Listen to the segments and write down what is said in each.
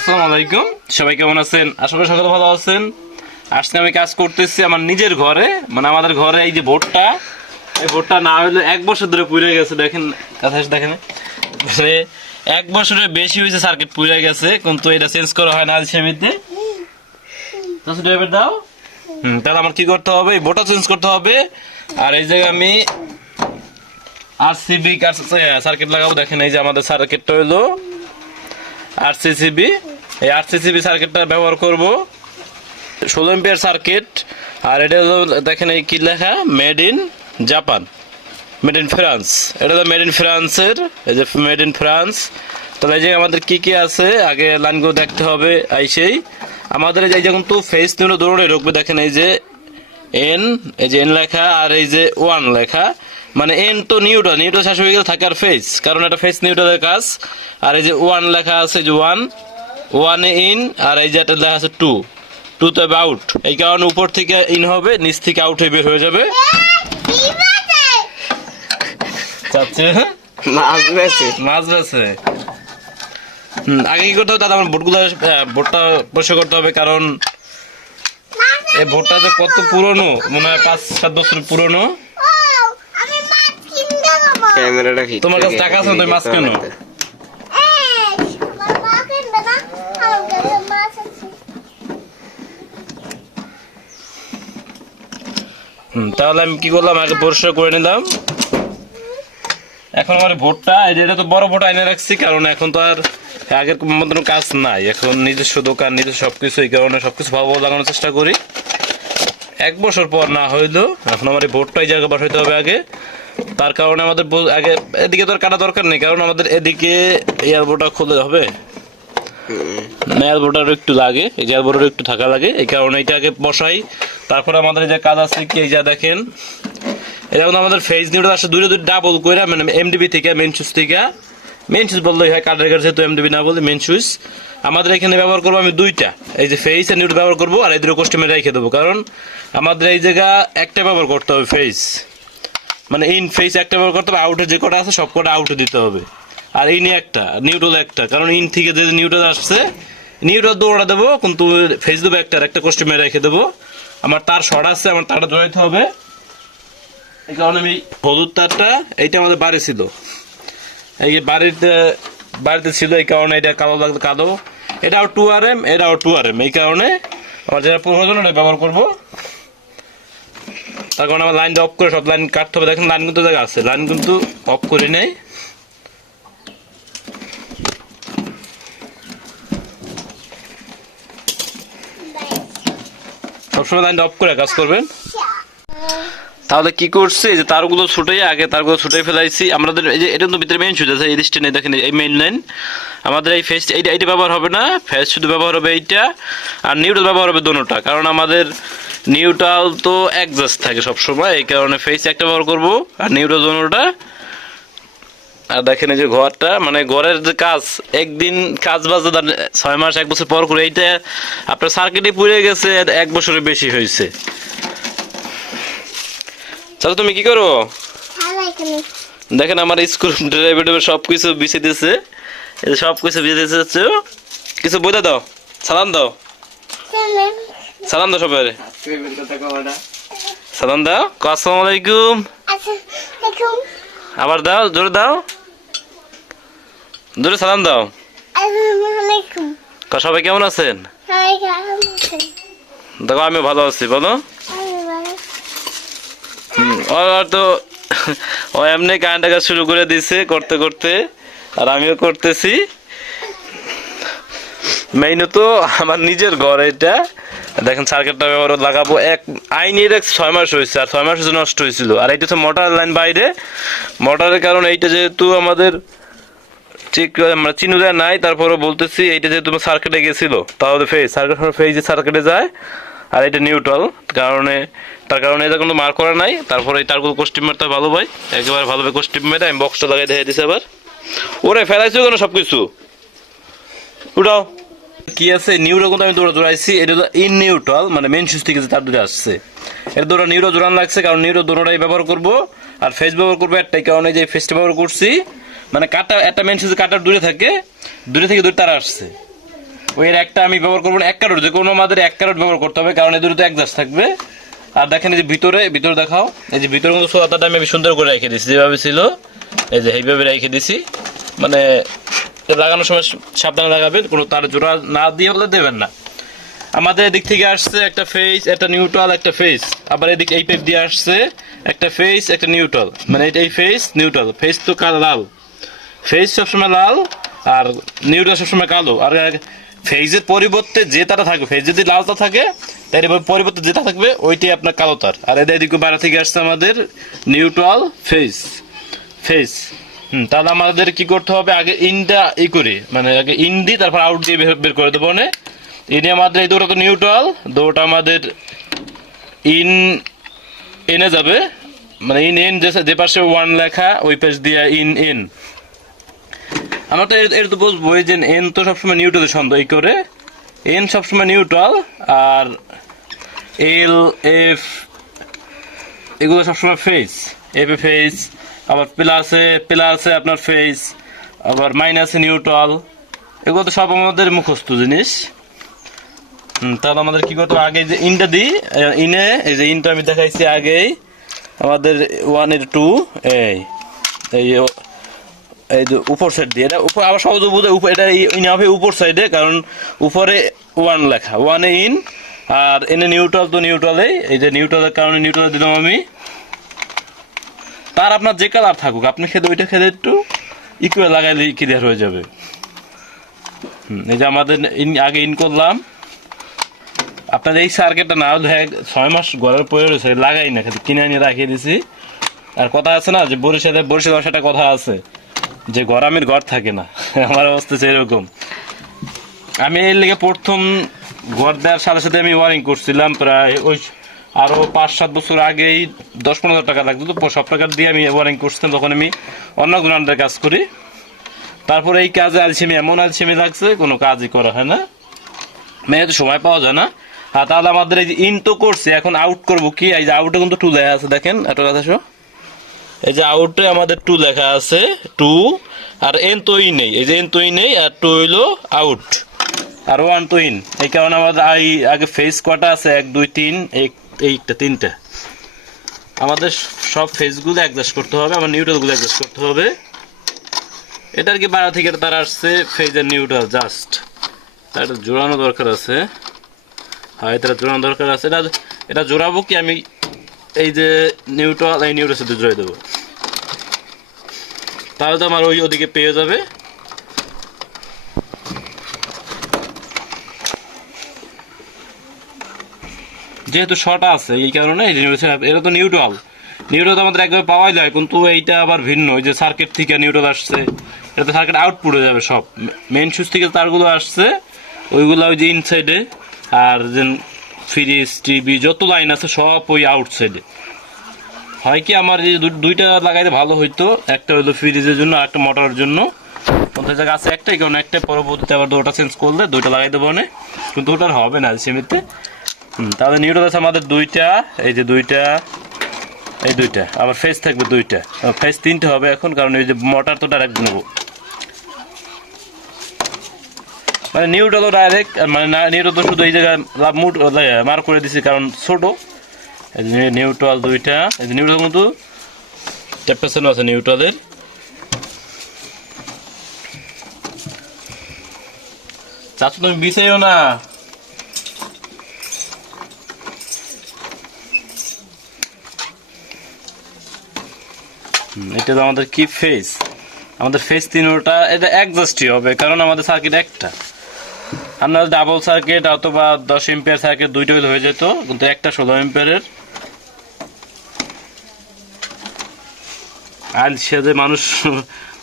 আসসালামু আলাইকুম। সবাই কেমন আছেন? আশা করি সকলে ভালো আছেন। আজকে আমি কাজ করতেছি আমার নিজের ঘরে মানে আমাদের ঘরে এই যে বোর্ডটা এই বোর্ডটা না হলে এক বছর ধরে পুড়ে গেছে, দেখেন, কথা দেখেন। মানে এক বছরের বেশি হয়েছে সার্কিট পুড়ে গেছে, কিন্তু এটা চেঞ্জ করা হয় না সেমিতে। তো ড্রাইভার দাও। হুম, তাহলে আমার কি করতে হবে? এই বোর্ডটা চেঞ্জ করতে হবে। আর এই জায়গায় আমি আর সিবি সার্কিট লাগাবো। দেখেন এই যে আমাদের সার্কিটটা হলো আরসিসিবি এই আরসিসিবি সার্কিটটা ব্যবহার করব। ষোলো এম্পিয়ার সার্কিট আর এটা হলো, দেখেন এই কি লেখা? Made in Japan made in France এটা হলো মেড ইন ফ্রান্সের এই যে মেড ইন ফ্রান্স তাহলে এই যে আমাদের কি কি আছে? আগে লাইনগুলো দেখতে হবে এই সেই আমাদের এই যে যেমন তো ফেস নিউরো দৌড়ে ঢুকবে, দেখেন এই যে এন এই যে এন লেখা, আর এই যে ওয়ান লেখা। মানে এন তো নিউটন নিউটন শেষ হয়ে থাকে আর ফেস কারণ এটা ফেস নিউটনের কাজ। আর এই যে ওয়ান লেখা আছে যে ওয়ান ওয়ান ইন আর এই যে একটা লেখা আছে টু টু তো আউট এই কারণে উপর থেকে ইন হবে নিচ থেকে আউট হয়ে বের হয়ে যাবে। চাচ্ছে মাছ বেছে। মাছ বেছে। আগে কি করতে হবে? দাদা আমার বোটগুলো বোটটা পরিষ্কার করতে হবে কারণ এই ভোটটা যে কত পুরনো মনে হয় পাঁচ সাত বছর পুরনো। ক্যামেরাটা কি তোমার কাছে টাকা আছে তুমি মাছ কেনো? তাহলে আমি কি করলাম? আগে পরিষ্কার করে নিলাম। এখন আমার ভোটটা এটা তো বড় ভোট এনে রাখছি কারণ এখন তো আর আগের মতন কাজ নাই। এখন নিজস্ব দোকান নিজস্ব সবকিছু এই কারণে সবকিছু ভালো ভালো লাগানোর চেষ্টা করি। এক বছর পর না হইল এখন আমার এই ভোটটা এই জায়গায় বসাইতে হবে আগে। তার কারণে আমাদের আগে এদিকে তো আর কাটা দরকার নেই কারণ আমাদের এদিকে এয়ারবোর্ডটা খুলতে হবে। এয়ারবোর্ডার একটু লাগে এই যে এয়ারবোর্ডার একটু থাকা লাগে এই কারণে এটা আগে বসাই। তারপরে আমাদের যে কাজ আছে কি যা দেখেন এটা কিন্তু আমাদের ফেস নিউটা আসে দুটো দুটো ডাবল করে মানে এমডিবি থেকে মেন সুইচ থেকে। মেন সুইচ বললেই হয় কার্ডের কাছে তো এমডিবি না বলে মেন সুইচ আমাদের এখানে ব্যবহার করব আমি দুইটা। এই যে ফেস আর নিউট ব্যবহার করব আর এই দুটো কস্টিউমে রেখে দেবো। কারণ আমাদের এই জায়গা একটা ব্যবহার করতে হবে ফেস মানে ইন ফেস একটা ব্যবহার করতে হবে আউটে যে কটা আছে, সব কটা আউটে দিতে হবে। আর ইন একটা নিউট্রাল একটা। কারণ ইন থেকে যে নিউট্রাল আসছে নিউট্রাল দৌড়া দেবো, কিন্তু ফেস দেবো একটা আর একটা কস্টিউমে রেখে দেবো। আমার তার শর্ট আছে, আমার তারটা জড়াইতে হবে। এই কারণে আমি হলুদ তারটা, এইটা আমাদের বাড়ি ছিল। এই যে বাড়িতে বাড়িতে ছিল, এই কারণে এটা কালো লাগতো কালো। এটাও টু আর এম এটাও টু আর এম এই কারণে আমার যেটা প্রয়োজন, ওটা ব্যবহার করব। তার কারণে আমার লাইনটা অফ করে সব লাইন কাটতে হবে। দেখেন লাইন কিন্তু জায়গা আছে। লাইন কিন্তু অফ করি নেই। সবসময় লাইনটা অফ করে কাজ করবেন। তাহলে কি করছি যে তারগুলো ছুটে, আগে তারগুলো ছুটে ফেলাইছি। আমাদের এই যে, এটা তো ভিতরে মেইন সুইচ আছে, এই স্টেনে দেখেন, এই মেইন লাইন আমাদের এই ফেস এইটা এইটা ব্যবহার হবে না ফেস শুধু ব্যবহার হবে এইটা, আর নিউট্রাল ব্যবহার হবে দোনোটা। কারণ আমাদের নিউট্রাল তো একজাস্ট থাকে সব সময় এই কারণে ফেস একটা ব্যবহার করব, আর নিউট্রাল দোনোটা আর দেখেন এই যে ঘরটা মানে ঘরের যে কাজ একদিন কাজ বাজ ছয় মাস এক বছর পর করে এইটা আপনার সার্কিটে পুড়ে গেছে এক বছরের বেশি হয়েছে। তাহলে তুমি কি করো? দেখেন আমার স্ক্রু ড্রাইভার সব কিছু বিছিয়ে দিয়েছে। সব কিছু বিছিয়ে দিয়েছে কিছু বোঝা দাও সালাম দাও। সালাম দাও সবাই। সালাম দাও আসসালামু আলাইকুম। আবার দাও জোরে দাও। জোরে সালাম দাও। সবাই কেমন আছেন? দেখো আমি ভালো আছি বলো। আর তো ও এমনি কাজ শুরু করে দিছে করতে করতে আর আমিও করতেছি। মেইন তো আমার নিজের ঘর এটা। দেখেন সার্কিটটা ব্যবহার লাগাবো। এক আইনের এক ছয় মাস হয়েছে আর ছয় মাস নষ্ট হয়েছিল। আর এইটা তো মোটর লাইন বাইরে। মোটরের কারণে এইটা যেহেতু আমাদের আমরা চিনুরা নাই তারপরে বলতেছি, এইটা যেহেতু তোমার সার্কিটে গেছিল তাহলে ফেজ সার্কিট ফেজ সার্কিটে যায়, আর এটা নিউট্রাল কারণে, তার কারণে এটা কোনো মার করা নাই, তারপরে এই তারগুলো কস্টিম মারতে ভালো ভাই, একেবারে ভালোভাবে কস্টিম মেরে, আমি বক্সটা লাগাই দেখে দিছি আবার। ওরে, ফেলাইছো কেন সব কিছু উঠাও। কি আছে? নিউরো কিন্তু আমি দৌড়া জোড়াইছি এটা ইন নিউট্রাল মানে মেন সুইচ থেকে যে তার দুটো আসছে। এর দৌড়া নিউরো জোড়ান লাগছে, কারণ নিউরো দৌড়াই ব্যবহার করব, আর ফেস ব্যবহার করব একটাই, কারণে যে ফেসটা ব্যবহার করছি মানে কাটা, একটা মেন সুইচ কাটার দূরে থাকে, দূরে থেকে দূরে তার আসছে। ওই একটা আমি ব্যবহার করব এক কারোর, যে কোনো আমাদের এক কারোর ব্যবহার করতে হবে, কারণ এই দুটো একজাস্ট থাকবে। আর দেখেন এই যে ভিতরে ভিতরে দেখাও, এই যে ভিতরে কিন্তু সোয়াটাটা আমি সুন্দর করে রেখে দিছি যেভাবে ছিল, এই যে এইভাবে রেখে দিছি মানে লাগানোর সময় সাবধানে লাগাবেন, কোনো তার জোড়া না দিয়ে হলে দেবেন না। আমাদের এদিক থেকে আসছে একটা ফেস একটা নিউট্রাল একটা ফেস আবার এদিক এই পেপ দিয়ে আসছে একটা ফেস একটা নিউট্রাল মানে এই ফেস নিউট্রাল ফেস তো কালো লাল। ফেস সবসময় লাল আর নিউটা সবসময় কালো। আর ফেজের পরিবর্তে যে তারা থাকবে ফেজ যদি লালটা থাকে, তার পরিবর্তে যেটা থাকবে, ওইটাই আপনার কালো তার। আর এদের এদিকে বাইরে থেকে আসছে আমাদের নিউট্রাল ফেস ফেস হুম, তাহলে আমাদের কি করতে হবে? আগে ইনটা ই করে। মানে আগে ইন দিই, তারপর আউট দিয়ে বের- করে দেবো মানে ইনি আমাদের এই দুটো তো নিউট্রাল দুটো আমাদের ইন, এনে যাবে। মানে ইন এন যে পাশে ওয়ান লেখা, ওই পাশ দিয়ে ইন ইন। আমরা তো এর তো বুঝব, এই যে এন তো সবসময় নিউট্রালের ছন্দ, এই করে। এন সবসময় নিউট্রাল আর এল এফ এগুলো সবসময় ফেস এফ এ ফেস আবার প্লাসে প্লাসে আপনার ফেস আবার মাইনাসে নিউট্রাল এগুলো তো সব আমাদের মুখস্থ জিনিস। তাহলে আমাদের কি করতে আগে যে ইনটা দিই ইনে এই যে ইনটা আমি দেখাইছি আগেই। আমাদের ওয়ানের টু এই এই যে উপর সাইড দিয়ে, এটা উপর, আবার সহজে বুঝে উপর, এটা ই- ইন হবে উপর সাইডে কারণ উপরে ওয়ান লেখা ওয়ানে ইন আর এনে নিউট্রাল তো নিউট্রালে এই যে নিউট্রালের কারণে নিউট্রাল দিলাম আমি। তার আপনার যে কালার থাকুক, আপনি খেতে, ওইটা খেতে একটু ইকুয়াল লাগাইলে ক্লিয়ার হয়ে যাবে। এই যে আমাদের ইন আগে ইন করলাম। আপনার এই সার্কিটটা না এক- ছয় মাস ঘরের পরে রয়েছে, লাগাই না, খালি কিনে আনিয়ে রাখিয়ে দিছি। আর কথা আছে না, যে বরিশালে, বরিশাল ভাষাটা কথা আছে। যে গরমের ঘর থাকে না, আমার অবস্থা সেরকম। আমি এর লেগে প্রথম ঘর দেওয়ার সাথে সাথে আমি ওয়ারিং করছিলাম প্রায় ওই আরও পাঁচ সাত বছর আগেই দশ পনেরো টাকা লাগতো তো, সব টাকা দিয়ে আমি ওয়ারিং করছিলাম। তখন আমি অন্য গ্রাউন্ডের কাজ করি। তারপরে এই কাজে আলসেমি, এমন আলসেমি লাগছে, কোনো কাজই করা হয় না। মেয়ে তো সময় পাওয়া যায় না। আর তাহলে আমাদের এই যে ইন তো করছে, এখন আউট করব কি? এই যে আউটে কিন্তু টু লেখা আছে, দেখেন, একটা কথা শো এই যে আউটে আমাদের টু লেখা আছে টু আর এন তো ই নেই, এই যে এন তো ই নেই, আর টু হইল আউট। আর ওয়ান তো ইন এই কারণে আমাদের আই, আগে ফেস কটা আছে? এক, দুই, তিন এই- এইটা, তিনটা। আমাদের সব ফেসগুলো অ্যাডজাস্ট করতে হবে আমার নিউট্রালগুলো অ্যাডজাস্ট করতে হবে। এটা আর কি বাইরে থেকে তার আসছে? ফেজের নিউট্রাল জাস্ট তার জোড়ানো দরকার আছে। হয় এটা জোড়ানো দরকার আছে। এটা এটা জোড়াবো কি? আমি এই যে নিউট্রাল এই নিউট্রাল সাথে জোড়াই দেবো। তাহলে তো আমার ওই ওদিকে পেয়ে যাবে। যেহেতু শর্ট আছে, এই কারণে এটা তো নিউট্রাল নিউট্রাল তো আমাদের একভাবে পাওয়াই যায়, কিন্তু এইটা আবার ভিন্ন। ওই যে সার্কিট থেকে নিউট্রাল আসছে, এটা তো সার্কিট আউটপুট হয়ে যাবে সব। মেন সুইচ থেকে তারগুলো আসছে, ওইগুলো ওই যে ইনসাইডে আর যে ফ্রিজ টিভি যত লাইন আছে সব ওই আউটসাইডে হয় কি আমার এই দুইটা লাগাইতে ভালো হইতো। একটা হইল ফ্রিজের জন্য আর একটা মোটরের জন্য। পঞ্চাশ জায়গা আছে একটাই, কারণ একটা পরবর্তীতে আবার দুটো চেঞ্জ করলে দুইটা লাগাই দেবো না। কিন্তু ওটা আর হবে না সেমিতে তাহলে নিউটন আছে আমাদের দুইটা, এই যে দুইটা, এই দুইটা। আবার ফেস থাকবে দুইটা। ফেস তিনটে হবে এখন, কারণ এই যে মোটর তো ডাইরেক্ট নেব। মানে নিউটা তো ডাইরেক্ট মানে নিউটা তো শুধু এই জায়গায় লাভ মুট মার করে দিছি, কারণ ছোট। নিউট্রাল দুইটা। নিউট্রাল কিন্তু ট্যাপেশন আছে নিউট্রালের চাচু তুমি বিছাইও না। এটা তো আমাদের কি ফেস আমাদের ফেস তিনোটা এটা অ্যাডজাস্টই হবে কারণ আমাদের সার্কিট একটা। আপনার ডাবল সার্কিট অথবা দশ এম্পিয়ার সার্কিট দুইটা হয়ে যেত কিন্তু একটা ষোলো এম্পিয়ারের আলসেমে মানুষ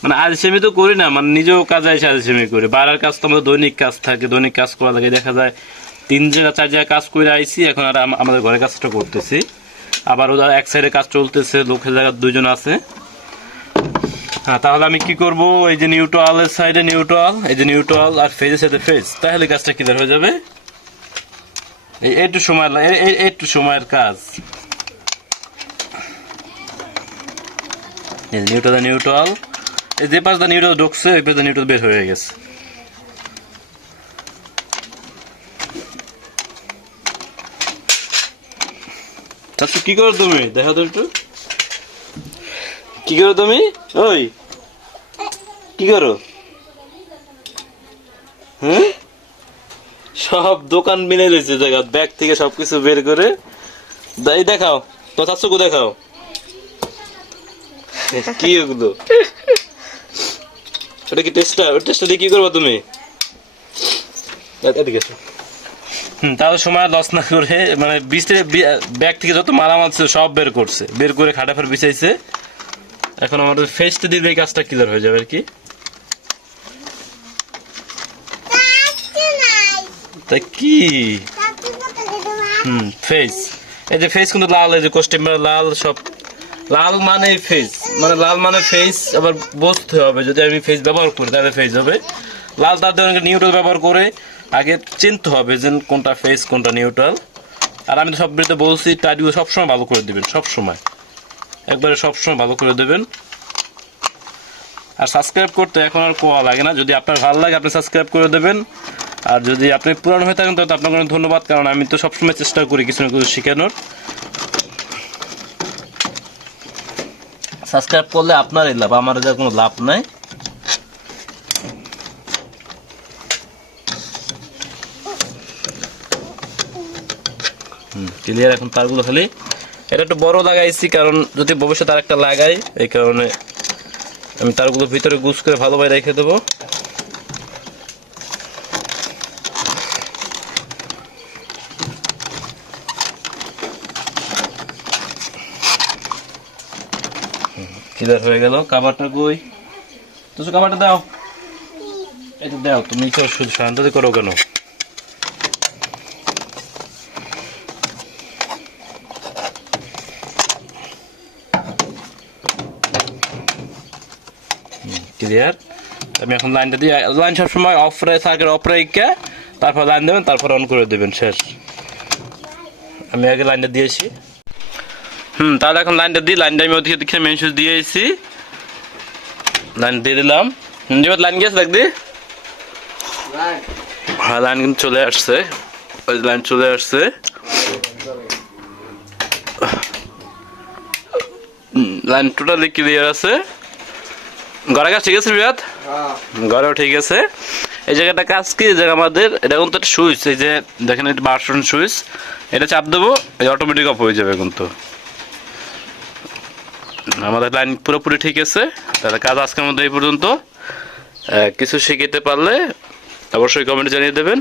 মানে আলসেমি তো করি না মানে নিজেও কাজে এসে আলসেমি করি। বাড়ার কাজ তো আমাদের দৈনিক কাজ থাকে, দৈনিক কাজ করা লাগে দেখা যায় তিন জায়গা, চার জায়গায় কাজ করে আইছি, এখন আর আমাদের ঘরের কাজটা করতেছি। আবার ওদের এক সাইডে কাজ চলতেছে, লোকের জায়গা দুজন আছে। হ্যাঁ তাহলে আমি কি করব? এই যে নিউট্রালের সাইডে নিউট্রাল এই যে নিউট্রাল আর ফেজের সাথে ফেজ তাহলে কাজটা ক্লিয়ার হয়ে যাবে? এই একটু সময় একটু সময়ের কাজ। নিউট্রাল নিউট্রাল, এই যে পাশটা নিউট্রাল ঢুকছে ওই পাশটা নিউট্রাল বের হয়ে গেছে। চাচ্ছু কি করো তুমি? দেখো তো একটু। কি করো তুমি? ওই, কি করো? হ্যাঁ? সব দোকান মিলে রয়েছে জায়গা, ব্যাগ থেকে সব কিছু বের করে। দাই দেখাও। তো চাচ্ছুকু দেখাও। কি কি টেস্টটা টেস্টটা দিয়ে কি তুমি? সময় লস না করে মানে ব্যাগ থেকে যত মালামাল ছিল সব বের করছে। বের করে খাটা ফের বিছাইছে। এখন আমাদের ফেসটা দিলে এই কাজটা ক্লিয়ার হয়ে যাবে আর কি। তা কি? হুম ফেস এই যে ফেস কিন্তু লাল, এই যে কোস্টিম লাল, সব লাল মানে ফেস মানে লাল মানে ফেস আবার বুঝতে হবে। যদি আমি ফেস ব্যবহার করি, তাহলে ফেস হবে। লাল তার ধরনের নিউট্রাল ব্যবহার করে, আগে চিনতে হবে যে কোনটা ফেস কোনটা নিউট্রাল আর আমি তো সব বিরুদ্ধে বলছি টাইটগুলো সবসময় ভালো করে দেবেন, সবসময়। একবারে সবসময় ভালো করে দেবেন। আর সাবস্ক্রাইব করতে এখন আর কোয়া লাগে না। যদি আপনার ভালো লাগে, আপনি সাবস্ক্রাইব করে দেবেন। আর যদি আপনি পুরানো হয়ে থাকেন, তাহলে আপনাকে ধন্যবাদ। কারণ আমি তো সবসময় চেষ্টা করি কিছু না কিছু শেখানোর। সাবস্ক্রাইব করলে আপনারই লাভ, আমার যা কোনো লাভ নাই। ক্লিয়ার এখন তারগুলো খালি। এটা একটু বড় লাগাইছি, কারণ যদি ভবিষ্যতে আর একটা লাগাই, এই কারণে আমি তারগুলো ভিতরে গুছ করে ভালোভাবে রেখে দেবো। ক্লিয়ার হয়ে গেল কাবারটা কই? তুমি কাবারটা দাও। এটা দাও, তুমি তো শুধু শান্তি করো কেন? ক্লিয়ার আমি এখন লাইনটা দিয়ে লাইন সবসময় অফ রে সার্কেল অফ রেখে তারপর লাইন দেবেন, তারপর অন করে দেবেন, শেষ। আমি আগে লাইনটা দিয়েছি। হুম তাহলে এখন লাইনটা দিই লাইনটা আমি ওদিকে দিকে মেন সুইচ দিয়ে এসেছি লাইন দিয়ে দিলাম। যেবার লাইন গেছে দেখ দি। হ্যাঁ লাইন কিন্তু চলে আসছে। ওই লাইন চলে আসছে। লাইন টোটালি ক্লিয়ার আছে। ঘরে কাজ ঠিক আছে বিরাট? ঘরেও ঠিক আছে। এই জায়গাটা কাজ কি? এই জায়গা আমাদের এটা কিন্তু একটা সুইচ এই যে দেখেন এটা বার্সন সুইচ এটা চাপ দেবো এই অটোমেটিক অফ হয়ে যাবে কিন্তু। আমাদের লাইন পুরোপুরি ঠিক আছে। তাহলে কাজ আজকের মধ্যে এই পর্যন্ত। কিছু শিখিতে পারলে অবশ্যই কমেন্ট জানিয়ে দেবেন।